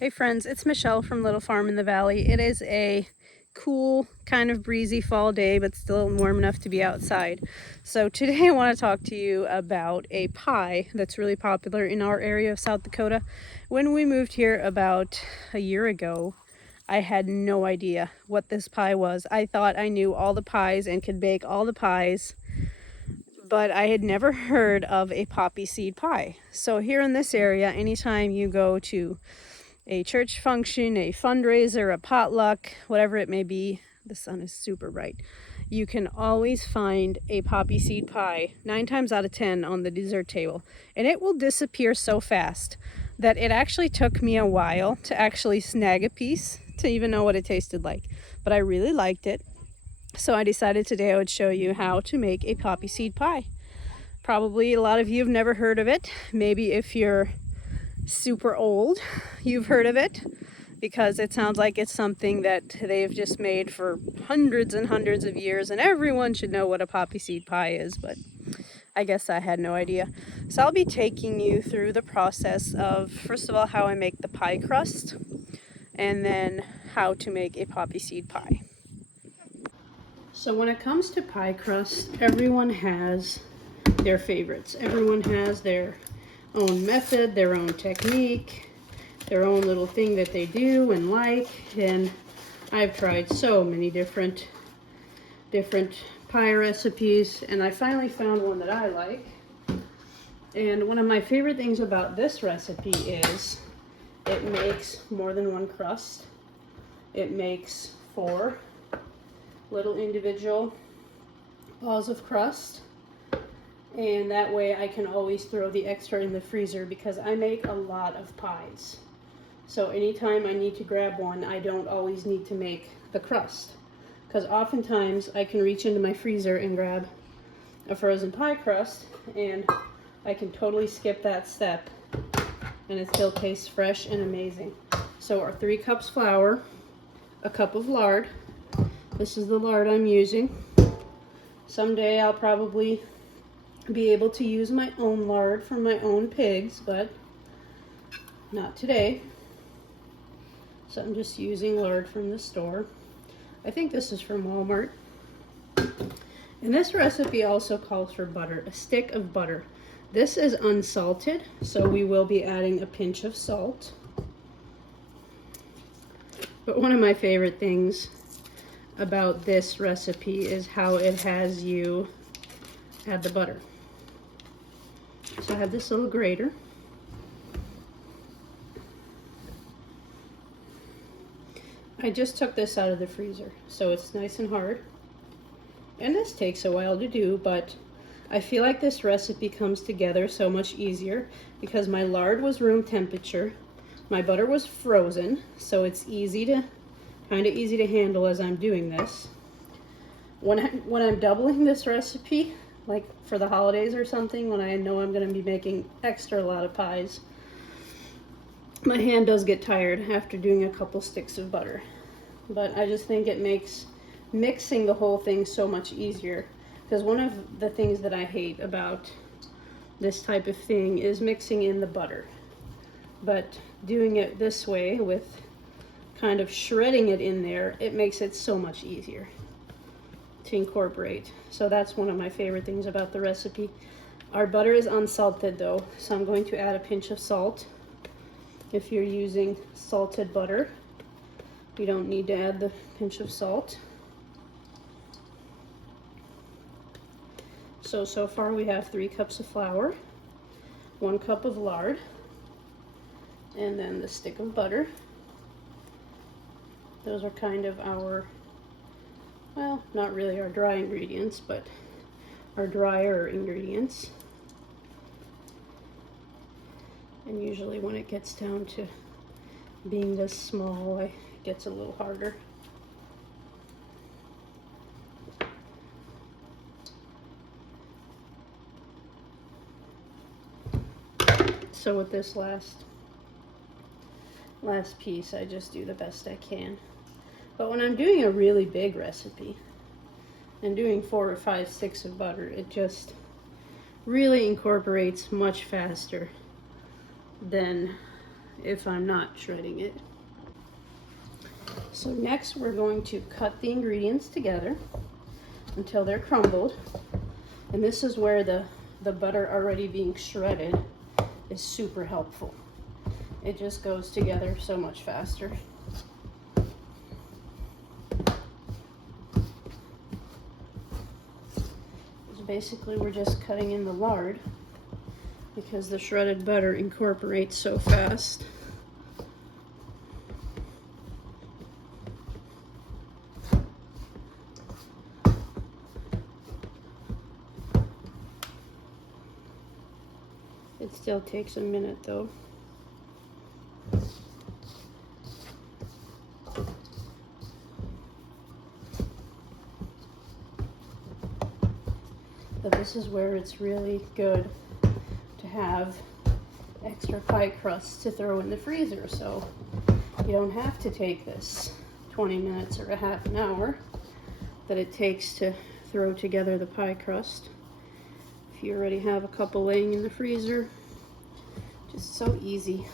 Hey friends, it's Michelle from Little Farm in the Valley. It is a cool, kind of breezy fall day, but still warm enough to be outside. So today I want to talk to you about a pie that's really popular in our area of South Dakota. When we moved here about a year ago, I had no idea what this pie was. I thought I knew all the pies and could bake all the pies, but I had never heard of a poppy seed pie. So here in this area, anytime you go to a church function, a fundraiser, a potluck, whatever it may be, the sun is super bright, you can always find a poppy seed pie 9 times out of 10 on the dessert table, and it will disappear so fast that it actually took me a while to actually snag a piece to even know what it tasted like. But I really liked it, so I decided today I would show you how to make a poppy seed pie. Probably a lot of you have never heard of it. Maybe if you're super old, you've heard of it, because it sounds like it's something that they've just made for hundreds and hundreds of years, and everyone should know what a poppy seed pie is, but I guess I had no idea. So I'll be taking you through the process of, first of all, how I make the pie crust, and then how to make a poppy seed pie. So when it comes to pie crust, everyone has their favorites. Everyone has their own method, their own technique, their own little thing that they do and like. And I've tried so many different pie recipes, and I finally found one that I like. And one of my favorite things about this recipe is it makes more than one crust. It makes 4 little individual balls of crust, and that way I can always throw the extra in the freezer because I make a lot of pies. So anytime I need to grab one, I don't always need to make the crust, because oftentimes I can reach into my freezer and grab a frozen pie crust, and I can totally skip that step and it still tastes fresh and amazing. So our 3 cups flour, a cup of lard. This is the lard I'm using. Someday I'll probably be able to use my own lard from my own pigs, but not today. So I'm just using lard from the store. I think this is from Walmart. And this recipe also calls for butter, a stick of butter. This is unsalted, so we will be adding a pinch of salt. But one of my favorite things about this recipe is how it has you add the butter. So I have this little grater. I just took this out of the freezer, so it's nice and hard. And this takes a while to do, but I feel like this recipe comes together so much easier because my lard was room temperature, my butter was frozen, so it's kind of easy to handle as I'm doing this. When I'm doubling this recipe, like for the holidays or something, when I know I'm going to be making extra a lot of pies, my hand does get tired after doing a couple sticks of butter. But I just think it makes mixing the whole thing so much easier, because one of the things that I hate about this type of thing is mixing in the butter. But doing it this way, with kind of shredding it in there, it makes it so much easier to incorporate. So that's one of my favorite things about the recipe. Our butter is unsalted though, so I'm going to add a pinch of salt. If you're using salted butter, you don't need to add the pinch of salt. So far we have 3 cups of flour, 1 cup of lard, and then the stick of butter. Those are kind of our, well, not really our dry ingredients, but our drier ingredients. And usually when it gets down to being this small, it gets a little harder. So with this last piece, I just do the best I can. But when I'm doing a really big recipe and doing 4 or 5 sticks of butter, it just really incorporates much faster than if I'm not shredding it. So next we're going to cut the ingredients together until they're crumbled. And this is where the butter already being shredded is super helpful. It just goes together so much faster. So basically we're just cutting in the lard because the shredded butter incorporates so fast. It still takes a minute though. But this is where it's really good to have extra pie crust to throw in the freezer, so you don't have to take this 20 minutes or a half an hour that it takes to throw together the pie crust. If you already have a couple laying in the freezer, just so easy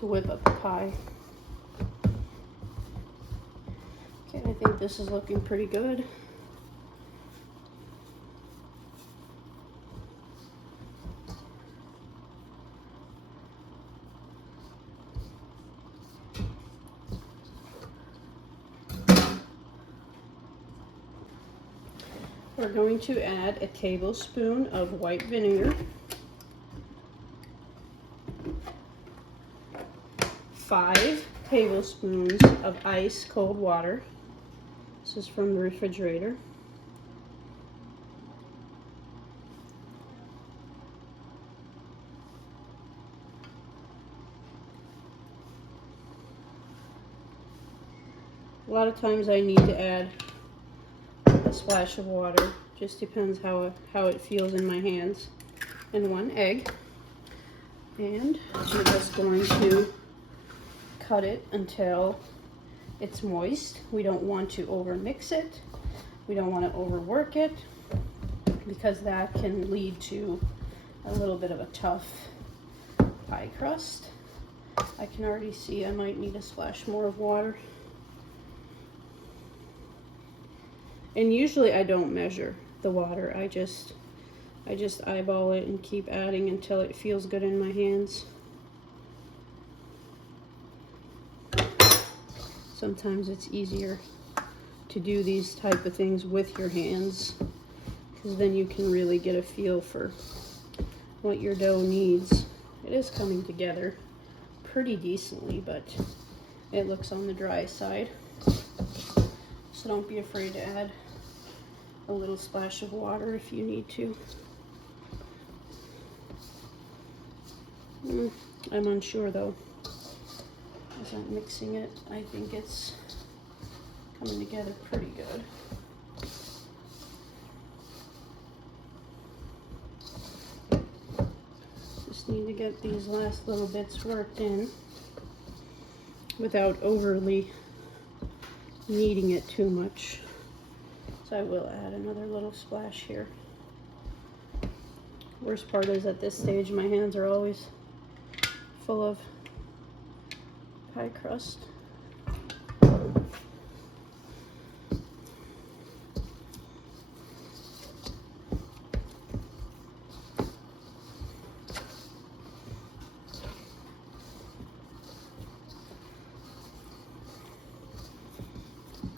to whip up a pie. Okay, I think this is looking pretty good. We're going to add a tablespoon of white vinegar, 5 tablespoons of ice cold water. This is from the refrigerator. A lot of times I need to add a splash of water, just depends how it feels in my hands. And 1 egg, and we're just going to cut it until it's moist. We don't want to over mix it, we don't want to overwork it, because that can lead to a little bit of a tough pie crust. I can already see I might need a splash more of water. And usually I don't measure the water. I just eyeball it and keep adding until it feels good in my hands. Sometimes it's easier to do these type of things with your hands, because then you can really get a feel for what your dough needs. It is coming together pretty decently, but it looks on the dry side. So don't be afraid to add a little splash of water if you need to. I'm unsure though. As I'm mixing it, I think it's coming together pretty good. Just need to get these last little bits worked in without overly kneading it too much. So I will add another little splash here. Worst part is at this stage my hands are always full of pie crust.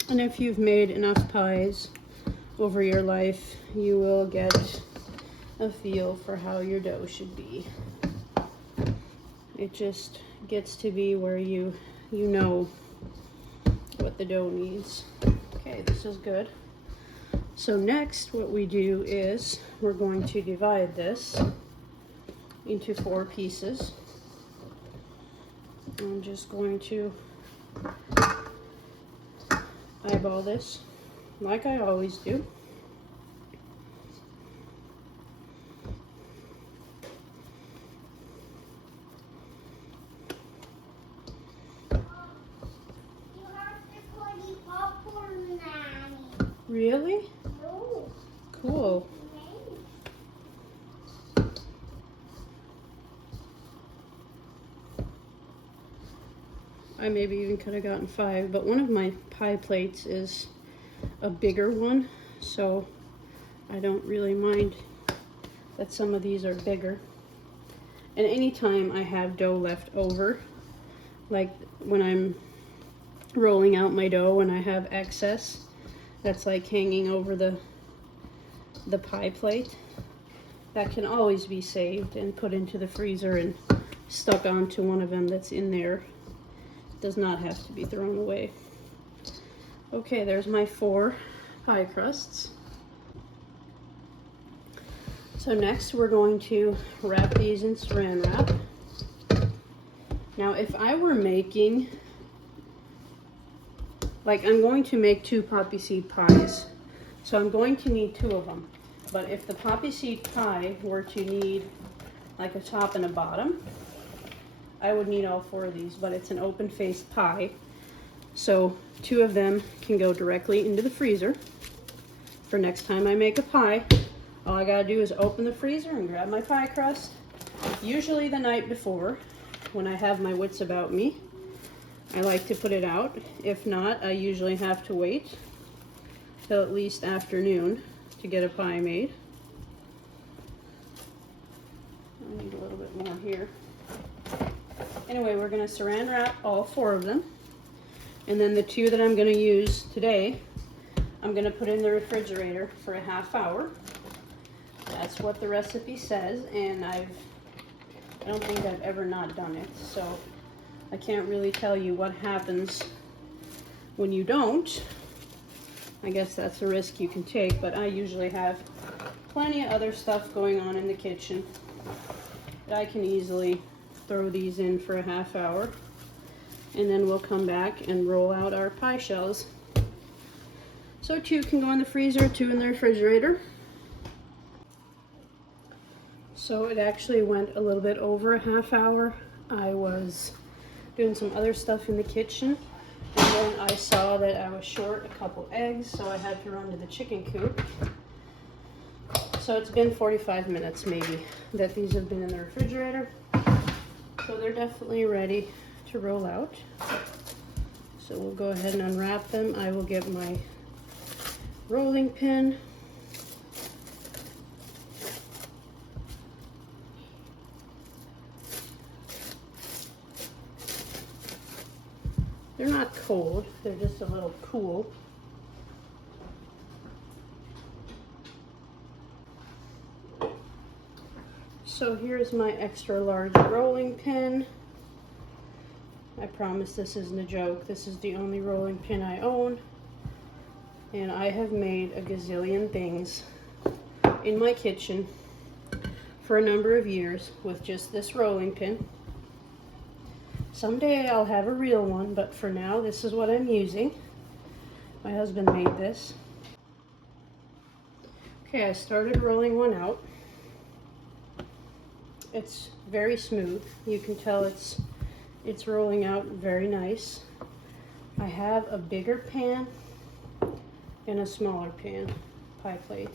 And if you've made enough pies over your life, you will get a feel for how your dough should be. It just gets to be where you know what the dough needs. Okay, this is good. So next what we do is we're going to divide this into 4 pieces. I'm just going to eyeball this like I always do. Really? No. Cool. I maybe even could have gotten 5, but one of my pie plates is a bigger one, so I don't really mind that some of these are bigger. And anytime I have dough left over, like when I'm rolling out my dough and I have excess that's like hanging over the pie plate, that can always be saved and put into the freezer and stuck onto one of them that's in there. It does not have to be thrown away. Okay, there's my 4 pie crusts. So next we're going to wrap these in saran wrap. Now if I were making, like I'm going to make 2 poppy seed pies, so I'm going to need 2 of them. But if the poppy seed pie were to need like a top and a bottom, I would need all 4 of these, but it's an open-faced pie, so 2 of them can go directly into the freezer. For next time I make a pie, all I gotta do is open the freezer and grab my pie crust, usually the night before when I have my wits about me. I like to put it out. If not, I usually have to wait till at least afternoon to get a pie made. I need a little bit more here. Anyway, we're gonna saran wrap all 4 of them. And then the 2 that I'm gonna use today, I'm gonna put in the refrigerator for a ½ hour. That's what the recipe says, and I don't think I've ever not done it, so I can't really tell you what happens when you don't. I guess that's a risk you can take, but I usually have plenty of other stuff going on in the kitchen that I can easily throw these in for a ½ hour, and then we'll come back and roll out our pie shells. So 2 can go in the freezer, 2 in the refrigerator. So it actually went a little bit over a ½ hour. I was doing some other stuff in the kitchen, and then I saw that I was short a couple eggs, so I had to run to the chicken coop. So it's been 45 minutes maybe that these have been in the refrigerator. So they're definitely ready to roll out. So we'll go ahead and unwrap them. I will get my rolling pin. They're not cold, they're just a little cool. So here's my extra large rolling pin. I promise this isn't a joke. This is the only rolling pin I own. And I have made a gazillion things in my kitchen for a number of years with just this rolling pin. Someday I'll have a real one, but for now this is what I'm using. My husband made this. Okay, I started rolling one out. It's very smooth. You can tell it's rolling out very nice. I have a bigger pan and a smaller pan, pie plate.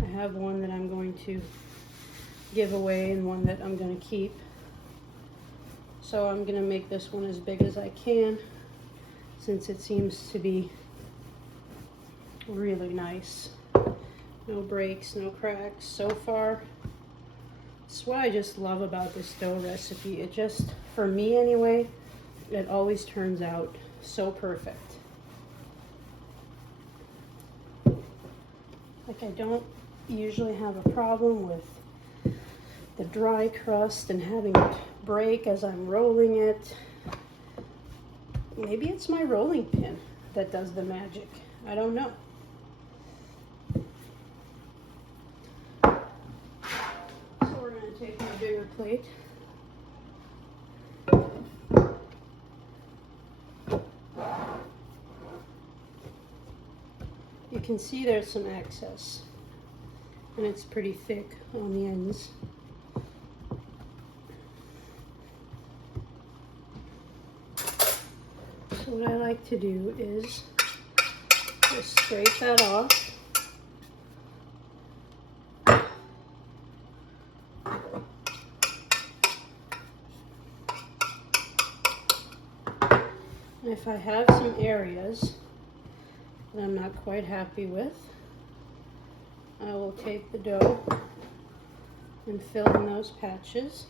I have one that I'm going to give away and one that I'm going to keep. So I'm going to make this one as big as I can, since it seems to be really nice. No breaks, no cracks so far. That's what I just love about this dough recipe. It just, for me anyway, it always turns out so perfect. Like, I don't usually have a problem with the dry crust and having it break as I'm rolling it. Maybe it's my rolling pin that does the magic. I don't know. So we're going to take my bigger plate. You can see there's some excess, and it's pretty thick on the ends. So what I like to do is just scrape that off. And if I have some areas that I'm not quite happy with, I will take the dough and fill in those patches.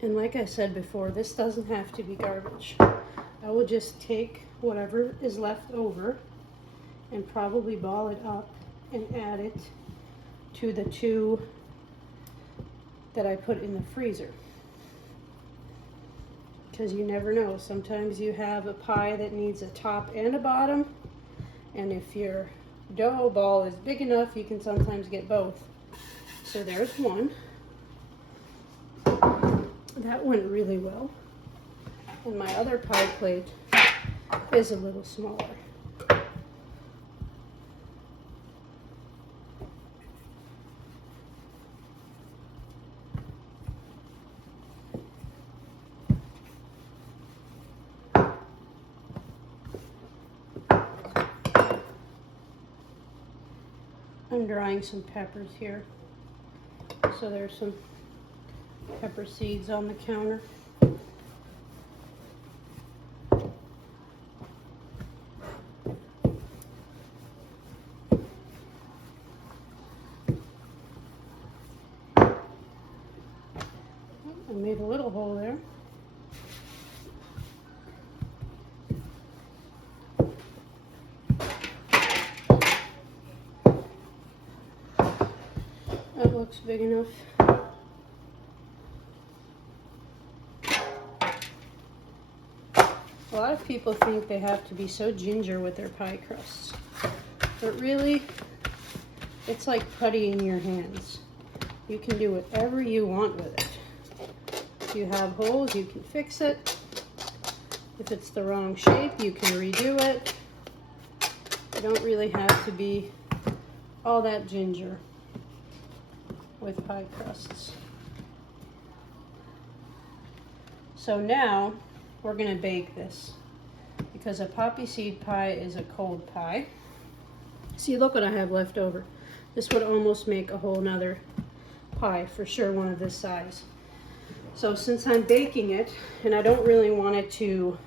And like I said before, this doesn't have to be garbage. I will just take whatever is left over and probably ball it up and add it to the 2 that I put in the freezer. Because you never know, sometimes you have a pie that needs a top and a bottom, and if your dough ball is big enough, you can sometimes get both. So there's one. That went really well. And my other pie plate is a little smaller. I'm drying some peppers here. So there's some pepper seeds on the counter. I made a little hole there. That looks big enough. A lot of people think they have to be so ginger with their pie crusts, but really, it's like putty in your hands. You can do whatever you want with it. If you have holes, you can fix it. If it's the wrong shape, you can redo it. You don't really have to be all that ginger with pie crusts. So now we're going to bake this, because a poppy seed pie is a cold pie. See, look what I have left over. This would almost make a whole nother pie, for sure, one of this size. So since I'm baking it, and I don't really want it to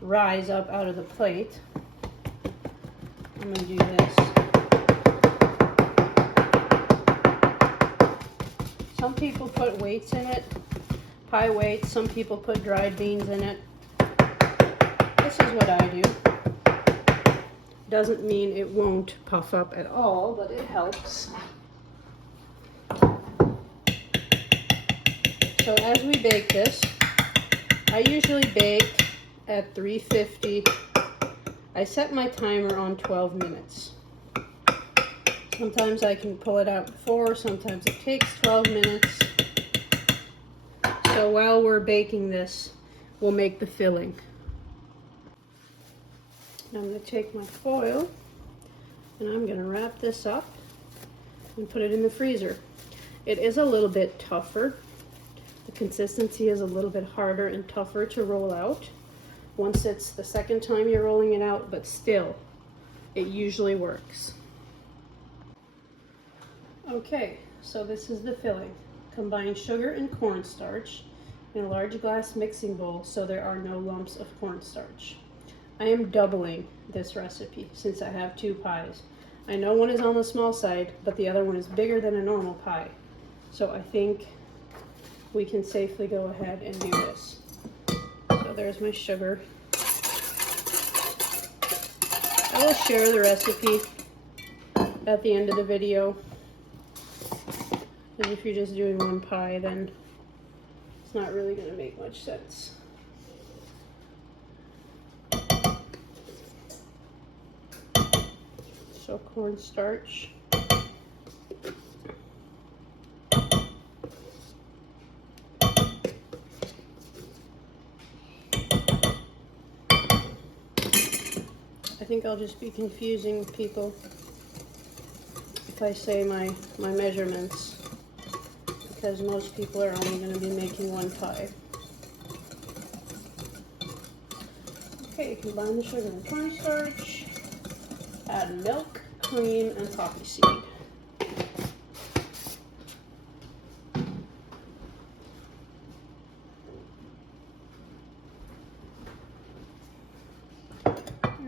rise up out of the plate, I'm going to do this. Some people put weights in it, pie weights. Some people put dried beans in it. This is what I do. Doesn't mean it won't puff up at all, but it helps. So as we bake this, I usually bake at 350. I set my timer on 12 minutes. Sometimes I can pull it out before, sometimes it takes 12 minutes. So while we're baking this, we'll make the filling. Now I'm going to take my foil and I'm going to wrap this up and put it in the freezer. It is a little bit tougher. The consistency is a little bit harder and tougher to roll out once it's the second time you're rolling it out, but still, it usually works. Okay, so this is the filling. Combine sugar and cornstarch in a large glass mixing bowl so there are no lumps of cornstarch. I am doubling this recipe since I have 2 pies. I know one is on the small side, but the other one is bigger than a normal pie. So I think we can safely go ahead and do this. So there's my sugar. I will share the recipe at the end of the video. And if you're just doing one pie, then it's not really going to make much sense. So cornstarch. I think I'll just be confusing people if I say my measurements, because most people are only going to be making one pie. Okay, combine the sugar and cornstarch, add milk, cream, and poppy seed.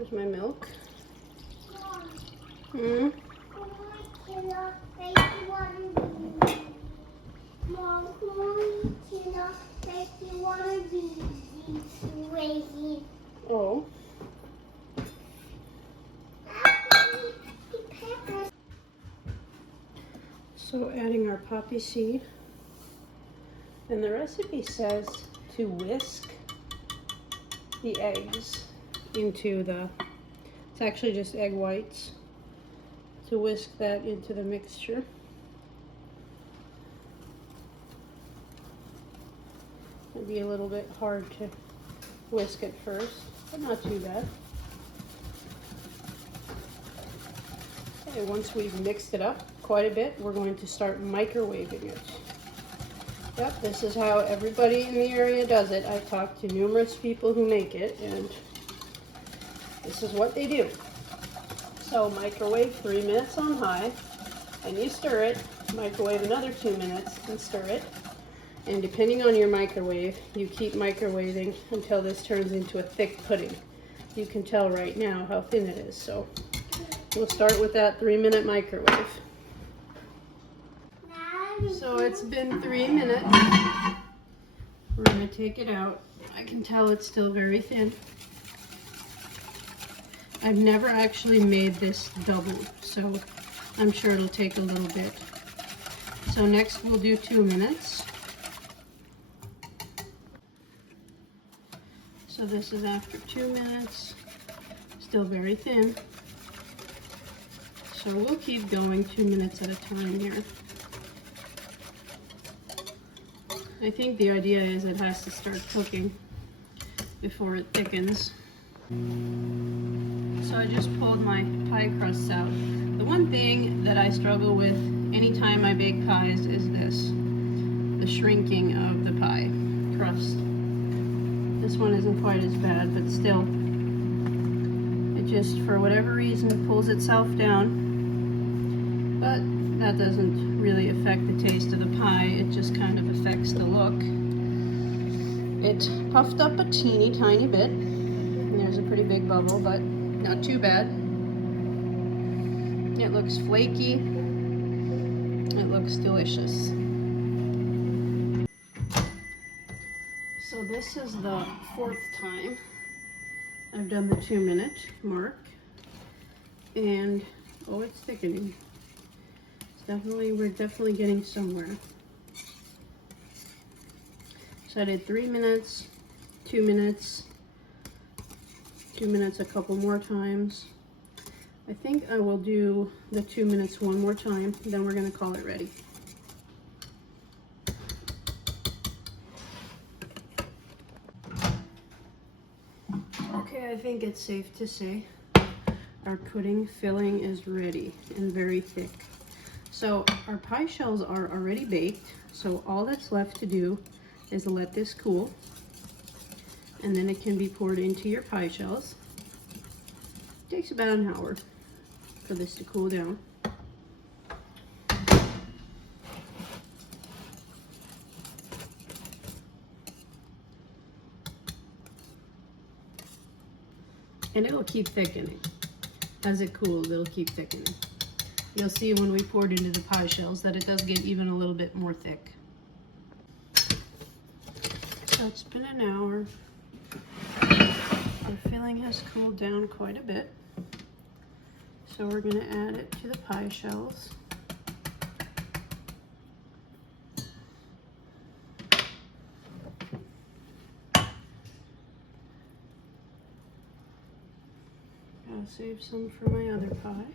Here's my milk. Oh. So adding our poppy seed. And the recipe says to whisk the eggs into the, it's actually just egg whites, to whisk that into the mixture. It'd be a little bit hard to whisk it first, but not too bad. Okay, once we've mixed it up quite a bit, we're going to start microwaving it. Yep, this is how everybody in the area does it. I've talked to numerous people who make it, and this is what they do. So microwave 3 minutes on high, and you stir it. Microwave another 2 minutes and stir it. And depending on your microwave, you keep microwaving until this turns into a thick pudding. You can tell right now how thin it is. So we'll start with that 3-minute microwave. So it's been 3 minutes. We're going to take it out. I can tell it's still very thin. I've never actually made this double, so I'm sure it'll take a little bit. So next we'll do 2 minutes. So this is after 2 minutes, still very thin. So we'll keep going 2 minutes at a time here. I think the idea is it has to start cooking before it thickens. So I just pulled my pie crusts out. The one thing that I struggle with anytime I bake pies is this, the shrinking of the pie crust. This one isn't quite as bad, but still, it just, for whatever reason, pulls itself down. But that doesn't really affect the taste of the pie, it just kind of affects the look. It puffed up a teeny tiny bit, and there's a pretty big bubble, but not too bad. It looks flaky, it looks delicious. So this is the 4th time I've done the 2-minute mark, and oh, it's thickening. We're definitely getting somewhere. So I did 3 minutes, 2 minutes, 2 minutes a couple more times. I think I will do the 2 minutes one more time, then we're gonna call it ready. Okay, I think it's safe to say our pudding filling is ready and very thick. So our pie shells are already baked, so all that's left to do is let this cool, and then it can be poured into your pie shells. It takes about an hour for this to cool down. And it'll keep thickening. As it cools, it'll keep thickening. You'll see when we pour it into the pie shells that it does get even a little bit more thick. So it's been an hour. Our filling has cooled down quite a bit. So we're going to add it to the pie shells. I'll save some for my other pie.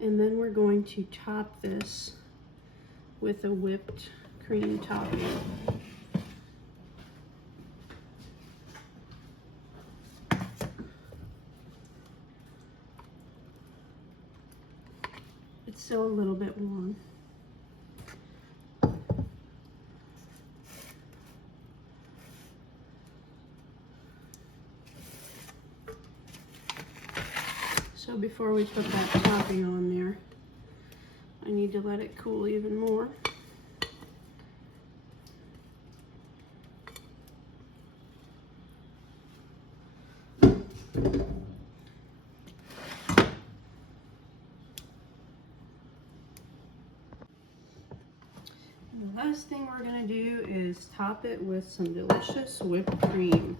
And then we're going to top this with a whipped cream topping. It's still a little bit warm. So before we put that topping on there, I need to let it cool even more. last thing we're going to do is top it with some delicious whipped cream.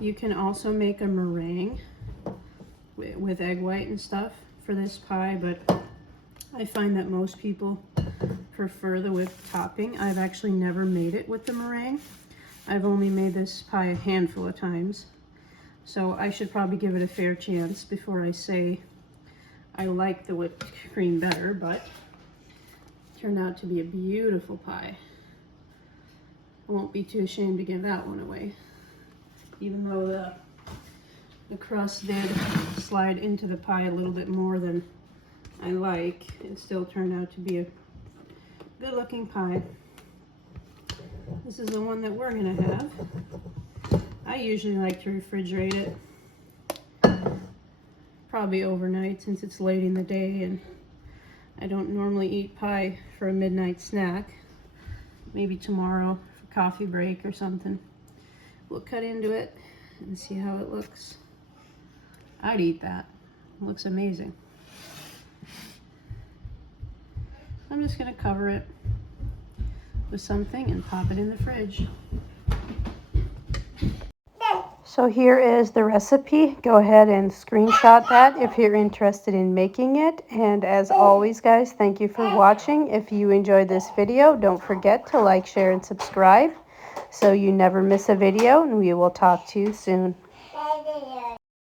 You can also make a meringue with egg white and stuff for this pie, but I find that most people prefer the whipped topping. I've actually never made it with the meringue. I've only made this pie a handful of times, so I should probably give it a fair chance before I say I like the whipped cream better, but it turned out to be a beautiful pie. I won't be too ashamed to give that one away, even though the crust did slide into the pie a little bit more than I like. It still turned out to be a good looking pie. This is the one that we're gonna have. I usually like to refrigerate it, probably overnight since it's late in the day and I don't normally eat pie for a midnight snack. Maybe tomorrow for coffee break or something. We'll cut into it and see how it looks. I'd eat that. It looks amazing. I'm just gonna cover it with something and pop it in the fridge. So here is the recipe. Go ahead and screenshot that if you're interested in making it. And as always, guys, thank you for watching. If you enjoyed this video, don't forget to like, share, and subscribe so you never miss a video, and we will talk to you soon.